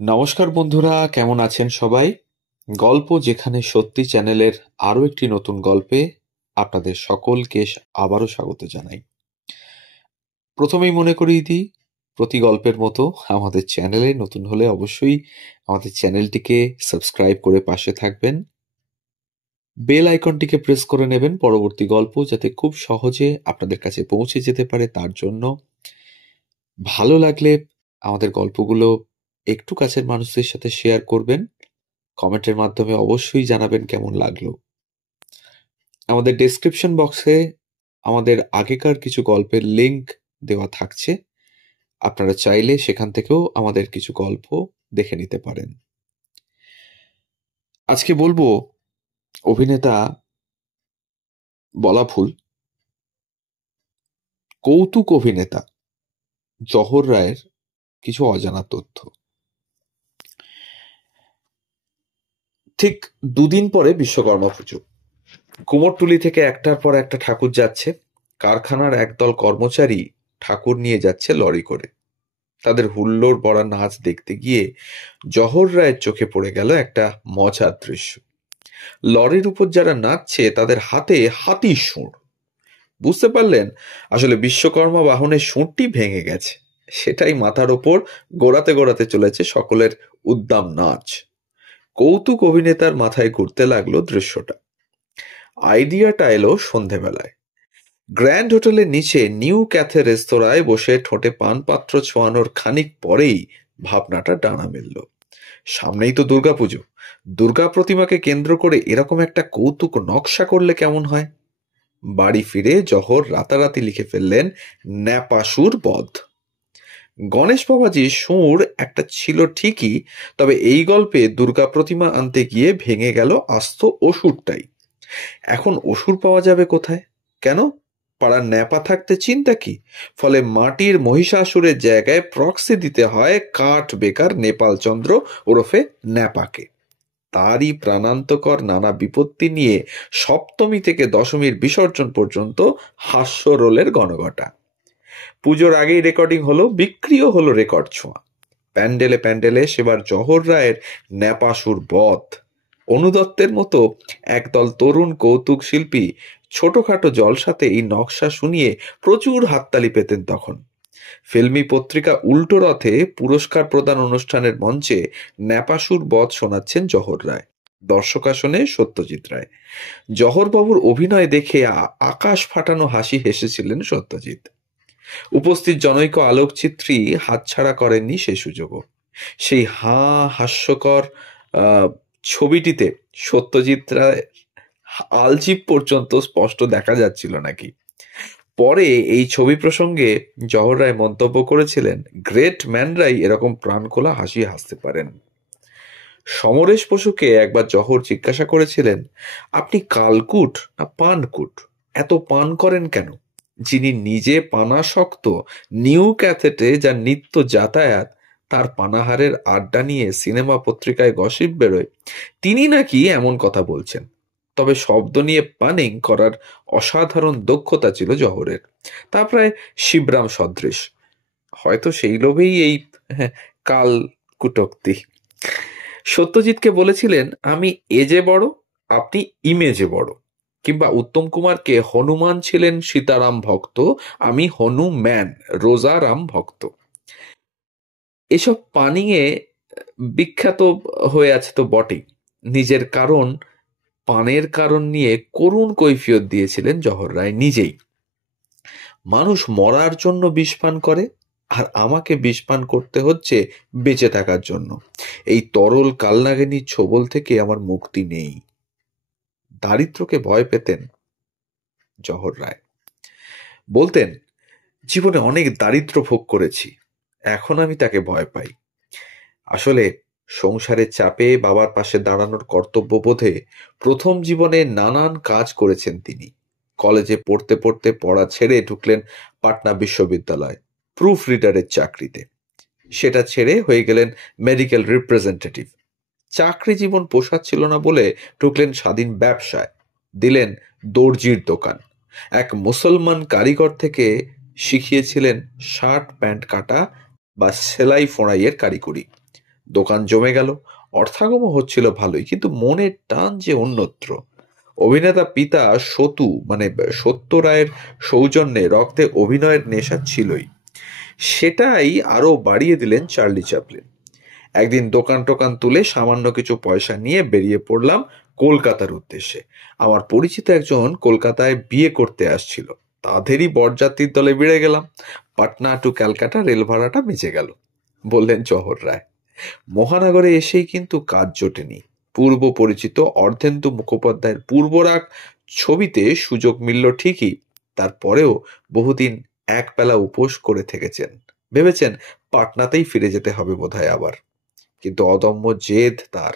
নমস্কার বন্ধুরা, কেমন আছেন সবাই? গল্প যেখানে সত্যি চ্যানেলের আরো একটি নতুন গল্পে আপনাদের সকলকে আবারও স্বাগত জানাই। প্রথমেই মনে করিয়ে দিই, প্রতি গল্পের মতো আমাদের চ্যানেলে নতুন হলে অবশ্যই আমাদের চ্যানেলটিকে সাবস্ক্রাইব করে পাশে থাকবেন। বেল আইকনটিকে প্রেস করে নেবেন পরবর্তী গল্প যাতে খুব সহজে আপনাদের কাছে পৌঁছে যেতে পারে। তার জন্য ভালো লাগলে আমাদের গল্পগুলো একটু কাছের মানুষদের সাথে শেয়ার করবেন। কমেন্টের মাধ্যমে অবশ্যই জানাবেন কেমন লাগলো। আমাদের ডেসক্রিপশন বক্সে আমাদের আগেকার কিছু গল্পের লিংক দেওয়া থাকছে, আপনারা চাইলে সেখান থেকেও আমাদের কিছু গল্প দেখে নিতে পারেন। আজকে বলবো অভিনেতা বলা ভুল, কৌতুক অভিনেতা জহর রায়ের কিছু অজানা তথ্য। ঠিক দুদিন পরে বিশ্বকর্মা পুজো। কুমোরটুলি থেকে একটার পর একটা ঠাকুর যাচ্ছে। কারখানার একদল কর্মচারী ঠাকুর নিয়ে যাচ্ছে লরি করে। তাদের হুল্লোড় ভরা নাচ দেখতে গিয়ে জহর রায়ের চোখে পড়ে গেল একটা মজার দৃশ্য। লরির উপর যারা নাচছে তাদের হাতে হাতির শুঁড়। বুঝতে পারলেন আসলে বিশ্বকর্মা বাহনের শুঁড়টি ভেঙে গেছে, সেটাই মাথার ওপর গোড়াতে গোড়াতে চলেছে সকলের উদ্দাম নাচ। কৌতুক অভিনেতার মাথায় ঘুরতে লাগলো দৃশ্যটা। আইডিয়াটা এলো সন্ধেবেলায়। গ্র্যান্ড হোটেলের নিচে নিউ ক্যাথে রেস্তোরাঁয় বসে ঠোঁটে পান পাত্র ছোঁয়ানোর খানিক পরেই ভাবনাটা ডানা মেলল। সামনেই তো দুর্গাপুজো, দুর্গা প্রতিমাকে কেন্দ্র করে এরকম একটা কৌতুক নকশা করলে কেমন হয়। বাড়ি ফিরে জহর রাতারাতি লিখে ফেললেন ন্যাপাসুর বধ। গণেশ বাবাজির সুর একটা ছিল ঠিকই, তবে এই গল্পে দুর্গা প্রতিমা আনতে গিয়ে ভেঙে গেল আস্ত অসুরটাই। এখন অসুর পাওয়া যাবে কোথায়? কেন? পাড়ার ন্যাপা থাকতে চিন্তা কি? ফলে মাটির মহিষাসুরের জায়গায় প্রক্সি দিতে হয় কাঠ বেকার নেপালচন্দ্র ওরফে ন্যাপাকে। তারই প্রাণান্তকর নানা বিপত্তি নিয়ে সপ্তমী থেকে দশমীর বিসর্জন পর্যন্ত হাস্য রোলের গণঘটা। পুজোর আগেই রেকর্ডিং হলো, বিক্রিও হলো রেকর্ড ছোঁয়া। প্যান্ডেলে প্যান্ডেলে সেবার জহর রায়ের ন্যাপাসুর বধ। অনুদত্তের মতো একদল তরুণ কৌতুক শিল্পী ছোটখাটো জলসাতে এই নকশা শুনিয়ে প্রচুর হাততালি পেতেন তখন। ফিল্মি পত্রিকা উল্টো রথে পুরস্কার প্রদান অনুষ্ঠানের মঞ্চে ন্যাপাসুর বধ শোনাচ্ছেন জহর রায়, দর্শক আসনে সত্যজিৎ রায়। জহরবাবুর অভিনয় দেখে আকাশ ফাটানো হাসি হেসেছিলেন সত্যজিৎ। উপস্থিত জনৈক আলোকচিত্রী হাতছাড়া করেননি সে সুযোগও। সেই হাস্যকর ছবিটিতে সত্যজিৎ রায় আলজিভ পর্যন্ত স্পষ্ট দেখা যাচ্ছিল নাকি। পরে এই ছবি প্রসঙ্গে জহর রায় মন্তব্য করেছিলেন, গ্রেট ম্যানরাই এরকম প্রাণ খোলা হাসি হাসতে পারেন। সমরেশ বসুকে একবার জহর জিজ্ঞাসা করেছিলেন, আপনি কালকুট না পানকুট, এত পান করেন কেন? যিনি নিজে পানাসক্ত, নিউ ক্যাথেটে যার নিত্য যাতায়াত, তার পানাহারের আড্ডা নিয়ে সিনেমা পত্রিকায় গসিপ বেরোয়, তিনি নাকি এমন কথা বলছেন। তবে শব্দ নিয়ে পানিং করার অসাধারণ দক্ষতা ছিল জহরের, তা প্রায় শিবরাম সদৃশ। হয়তো সেই লোভেই এই কাল কুটক্তি। সত্যজিৎকে বলেছিলেন, আমি এজে বড়, আপনি ইমেজে বড়। কিংবা উত্তম কুমারকে হনুমান ছিলেন সীতারাম ভক্ত, আমি হনুম্যান রোজারাম ভক্ত। এসব পানিয়ে বিখ্যাত হয়ে আছে তো বটেই, নিজের কারণ পানের কারণ নিয়ে করুণ কৈফিয়ত দিয়েছিলেন জহর রায় নিজেই। মানুষ মরার জন্য বিষ পান করে, আর আমাকে বিষ পান করতে হচ্ছে বেঁচে থাকার জন্য। এই তরল কালনাগিনীর ছোবল থেকে আমার মুক্তি নেই। দারিদ্রকে ভয় পেতেন জহর রায়। বলতেন, জীবনে অনেক দারিদ্র ভোগ করেছি, এখন আমি তাকে ভয় পাই। আসলে সংসারের চাপে বাবার পাশে দাঁড়ানোর কর্তব্যবোধে প্রথম জীবনে নানান কাজ করেছেন তিনি। কলেজে পড়তে পড়তে পড়া ছেড়ে ঢুকলেন পাটনা বিশ্ববিদ্যালয় প্রুফ রিডারের চাকরিতে। সেটা ছেড়ে হয়ে গেলেন মেডিকেল রিপ্রেজেন্টেটিভ। চাকরি জীবন পোষাচ্ছিল না বলে ঢুকলেন স্বাধীন ব্যবসায়, দিলেন দর্জির দোকান। এক মুসলমান কারিগর থেকে শিখিয়েছিলেন শার্ট প্যান্ট কাটা বা সেলাই ফোড়াইয়ের কারিগরি। দোকান জমে গেল, অর্থাগমও হচ্ছিল ভালোই, কিন্তু মনের টান যে অন্যত্র। অভিনেতা পিতা সত্য রায়ের সৌজন্যে রক্তে অভিনয়ের নেশা ছিলই, সেটাই আরো বাড়িয়ে দিলেন চার্লি চ্যাপলিন। একদিন দোকান টোকান তুলে সামান্য কিছু পয়সা নিয়ে বেরিয়ে পড়লাম কলকাতার উদ্দেশ্যে। আমার পরিচিত একজন কলকাতায় বিয়ে করতে আসছিল, তাদেরই বরযাত্রীর দলে বেড়ে গেলাম। পাটনা টু ক্যালকাটা রেল ভাড়াটা বেঁচে গেল, বললেন জহর রায়। মহানগরে এসেই কিন্তু কাজ জোটেনি। পূর্ব পরিচিত অর্ধেন্দু মুখোপাধ্যায়ের পূর্বরাগ ছবিতে সুযোগ মিলল ঠিকই, তারপরেও বহুদিন একবেলা উপোস করে থেকেছেন। ভেবেছেন পাটনাতেই ফিরে যেতে হবে বোধহয় আবার, কিন্তু অদম্য জেদ তার,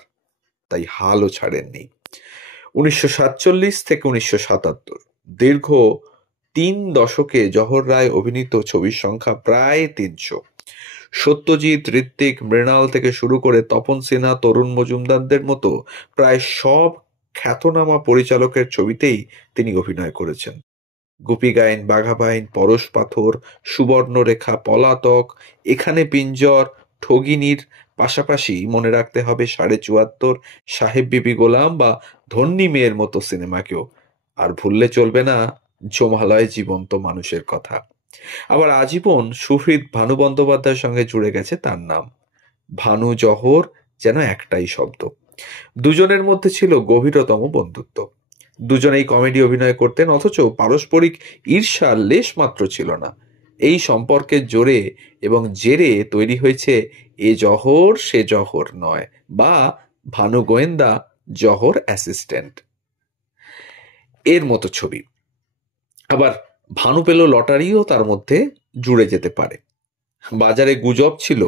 তাই হালও ছাড়েননি। 1947 থেকে 1977, দীর্ঘ 3 দশকে জহর রায় অভিনীত ছবির সংখ্যা প্রায় 300। সত্যজিৎ, ঋত্বিক, মৃণাল থেকে শুরু করে তপন সিনহা, তরুণ মজুমদারদের মতো প্রায় সব খ্যাতনামা পরিচালকের ছবিতেই তিনি অভিনয় করেছেন। গুপি গাইন, বাঘা বাইন, পরশ পাথর, সুবর্ণরেখা, পলাতক, এখানে পিঞ্জর, ঠগিনীর পাশাপাশি মনে রাখতে হবে 74.5, সাহেব বিবি গোলাম বা ধন্যী মেয়ের মতো সিনেমাকেও। আর ভুললে চলবে না জমালয় জীবন্ত মানুষের কথা। আবার আজীবন সুহৃদ ভানু বন্দ্যোপাধ্যায়ের সঙ্গে জুড়ে গেছে তার নাম। ভানু জহর যেন একটাই শব্দ। দুজনের মধ্যে ছিল গভীরতম বন্ধুত্ব। দুজনেই কমেডি অভিনয় করতেন, অথচ পারস্পরিক ঈর্ষার লেশ মাত্র ছিল না। এই সম্পর্কের জোরে এবং জেরে তৈরি হয়েছে এ জহর সে জহর নয়, বা ভানু গোয়েন্দা জহর অ্যাসিস্ট্যান্ট এর মতো ছবি। আবার ভানু পেল লটারিও তার মধ্যে জুড়ে যেতে পারে। বাজারে গুজব ছিল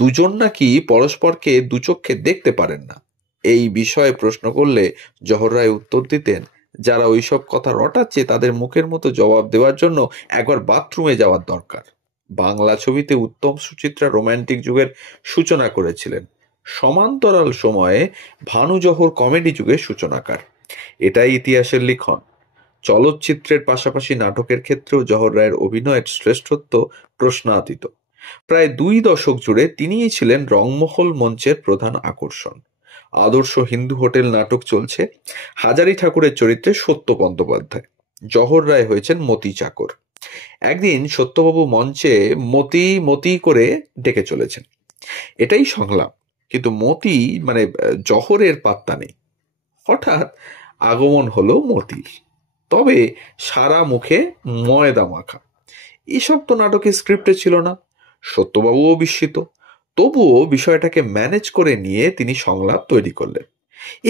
দুজন নাকি পরস্পরকে দুচক্ষে দেখতে পারেন না। এই বিষয়ে প্রশ্ন করলে জহর রায় উত্তর দিতেন, যারা ওইসব কথা রটাচ্ছে তাদের মুখের মতো জবাব দেওয়ার জন্য একবার বাথরুমে যাওয়ার দরকার। বাংলা ছবিতে উত্তম সুচিত্রা রোম্যান্টিক যুগের সূচনা করেছিলেন। সমান্তরাল সময়ে ভানু জহর কমেডি যুগের সূচনাকার। এটাই ইতিহাসের লিখন। চলচ্চিত্রের পাশাপাশি নাটকের ক্ষেত্রেও জহর রায়ের অভিনয়ের শ্রেষ্ঠত্ব প্রশ্নাতীত। প্রায় 2 দশক জুড়ে তিনিই ছিলেন রংমহল মঞ্চের প্রধান আকর্ষণ। আদর্শ হিন্দু হোটেল নাটক চলছে, হাজারি ঠাকুরের চরিত্রে সত্য বন্দ্যোপাধ্যায়, জহর রায় হয়েছেন মতি চাকর। একদিন সত্যবাবু মঞ্চে মতি মতি করে ডেকে চলেছেন, এটাই সংলাপ, কিন্তু মতি জহরের পাত্তা নেই। হঠাৎ আগমন হলো মতির, তবে সারা মুখে ময়দা মাখা। এসব তো নাটকের স্ক্রিপ্টে ছিল না। সত্যবাবুও বিস্মিত, তবুও বিষয়টাকে ম্যানেজ করে নিয়ে তিনি সংলাপ তৈরি করলেন।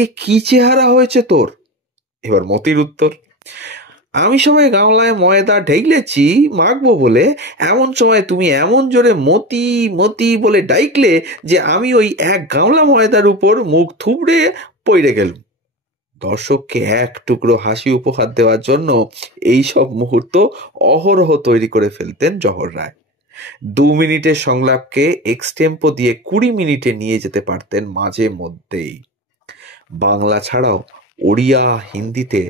এ কি চেহারা হয়েছে তোর? এবার মতির উত্তর, আমি সবাই গামলায় ময়দা ঢেইলেছি মাখবো বলে, এমন সময় তুমি এমন জোরে মতি মতি বলে ডাইকলে যে আমি ওই এক গামলা ময়দার উপর মুখ থুবড়ে পড়ে গেলুম। দর্শককে এক টুকরো হাসি উপহার দেওয়ার জন্য এই সব মুহূর্ত অহরহ তৈরি করে ফেলতেন জহর রায়। 2 মিনিটের সংলাপকে এক্সটেম্পো দিয়ে 20 মিনিটে নিয়ে যেতে পারতেন মাঝে মধ্যেই। বাংলা ছাড়াও ওড়িয়া, হিন্দিতে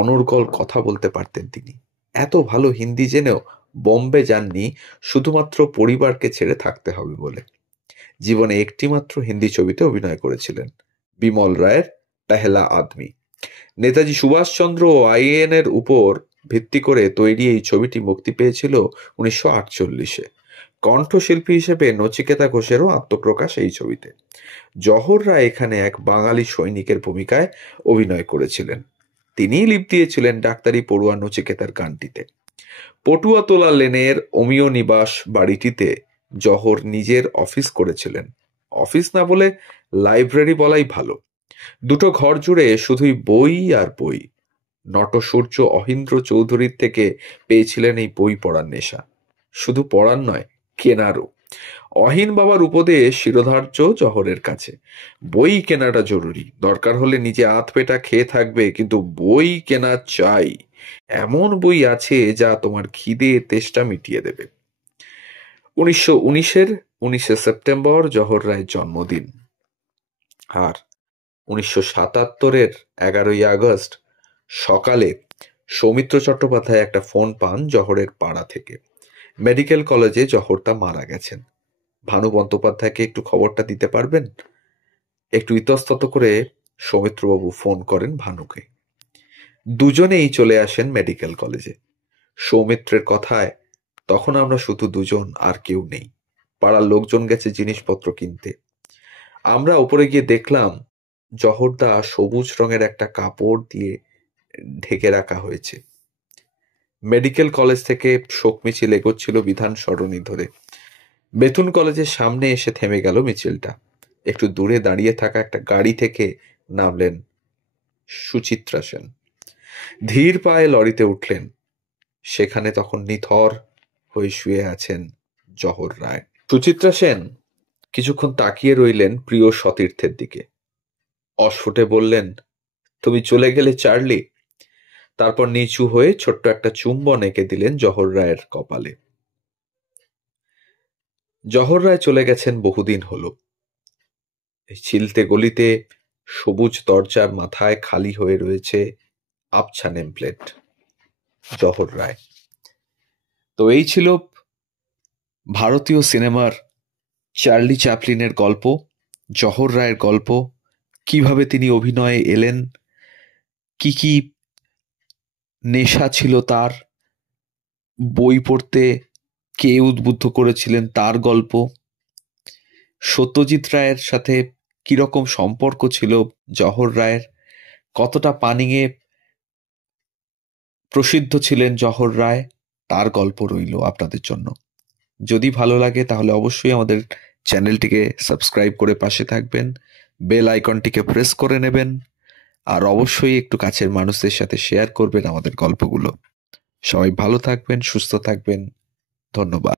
অনর্গল কথা বলতে পারতেন তিনি। এত ভালো হিন্দি জেনেও বোম্বে যাননি শুধুমাত্র পরিবারকে ছেড়ে থাকতে হবে বলে। জীবনে একটিমাত্র হিন্দি ছবিতে অভিনয় করেছিলেন, বিমল রায়ের পেহলা আদমি। নেতাজি সুভাষচন্দ্র ও আইএনএর উপর ভিত্তি করে তৈরি এই ছবিটি মুক্তি পেয়েছিল 1948-এ। কণ্ঠশিল্পী হিসেবে নচিকেতা ঘোষেরও আত্মপ্রকাশ এই ছবিতে। জহর রায় এখানে এক বাঙালি সৈনিকের ভূমিকায় অভিনয় করেছিলেন। তিনিই লিপ দিয়েছিলেন ডাক্তারি পড়ুয়া নচিকেতার গানটিতে। পটুয়াতোলা লেনের অমিয় নিবাস বাড়িটিতে জহর নিজের অফিস করেছিলেন। অফিস না বলে লাইব্রেরি বলাই ভালো। 2 ঘর জুড়ে শুধুই বই আর বই। নটসূর্য অহিন্দ্র চৌধুরীর থেকে পেয়েছিলেন এই বই পড়ার নেশা। শুধু পড়ার নয়, কেনারও। অহিন বাবার উপদেশ শিরোধার্য জহরের কাছে, বই কেনাটা জরুরি, দরকার হলে নিজে আধপেটা খেয়ে থাকবে, কিন্তু বই কেনা চাই। এমন বই আছে যা তোমার খিদে তেষ্টা মিটিয়ে দেবে। 1919-এর 19শে সেপ্টেম্বর জহর রায়ের জন্মদিন, আর 1977-এর 11ই আগস্ট সকালে সৌমিত্র চট্টোপাধ্যায় একটা ফোন পান জহরের পাড়া থেকে। মেডিকেল কলেজে জহর তা মারা গেছেন। ভানু বন্দ্যোপাধ্যায়কে একটু খবরটা দিতে পারবেন? একটু ইতস্তত করে সৌমিত্রবাবু ফোন করেন ভানুকে। দুজনেই চলে আসেন মেডিকেল কলেজে। সৌমিত্রের কথায় তখন আমরা শুধু দুজন, আর কেউ নেই। পাড়ার লোকজন গেছে জিনিসপত্র কিনতে। আমরা উপরে গিয়ে দেখলাম জহরদা সবুজ রঙের একটা কাপড় দিয়ে ঢেকে রাখা হয়েছে। মেডিকেল কলেজ থেকে শোক মিছিল এগোচ্ছিল বিধান সরণি ধরে। বেতুন কলেজের সামনে এসে থেমে গেল মিছিলটা। একটু দূরে দাঁড়িয়ে থাকা একটা গাড়ি থেকে নামলেন সুচিত্রা সেন। ধীর পায়ে লরিতে উঠলেন। সেখানে তখন নিথর হয়ে শুয়ে আছেন জহর রায়। সুচিত্রা সেন কিছুক্ষণ তাকিয়ে রইলেন প্রিয় সতীর্থের দিকে। অস্ফুটে বললেন, তুমি চলে গেলে চার্লি। তারপর নিচু হয়ে ছোট্ট একটা চুম্বন এঁকে দিলেন জহর রায়ের কপালে। জহর রায় চলে গেছেন বহুদিন হলো। চিলতে গলিতে সবুজ দরজার মাথায় খালি হয়ে রয়েছে আবছা নেমপ্লেট, জহর রায়। তো এই ছিল ভারতীয় সিনেমার চার্লি চ্যাপলিনের গল্প, জহর রায়ের গল্প। কিভাবে তিনি অভিনয়ে এলেন, কি কি নেশা ছিল তার, বই পড়তে কে উদ্বুদ্ধ করেছিলেন তার গল্প, সত্যজিৎ রায়ের সাথে কিরকম সম্পর্ক ছিল জহর রায়ের, কতটা পানিয়ে প্রসিদ্ধ ছিলেন জহর রায়, তার গল্প রইল আপনাদের জন্য। যদি ভালো লাগে তাহলে অবশ্যই আমাদের চ্যানেলটিকে সাবস্ক্রাইব করে পাশে থাকবেন, বেল আইকনটিকে প্রেস করে নেবেন, আর অবশ্যই একটু কাছের মানুষদের সাথে শেয়ার করবেন আমাদের গল্পগুলো। সবাই ভালো থাকবেন, সুস্থ থাকবেন। ধন্যবাদ।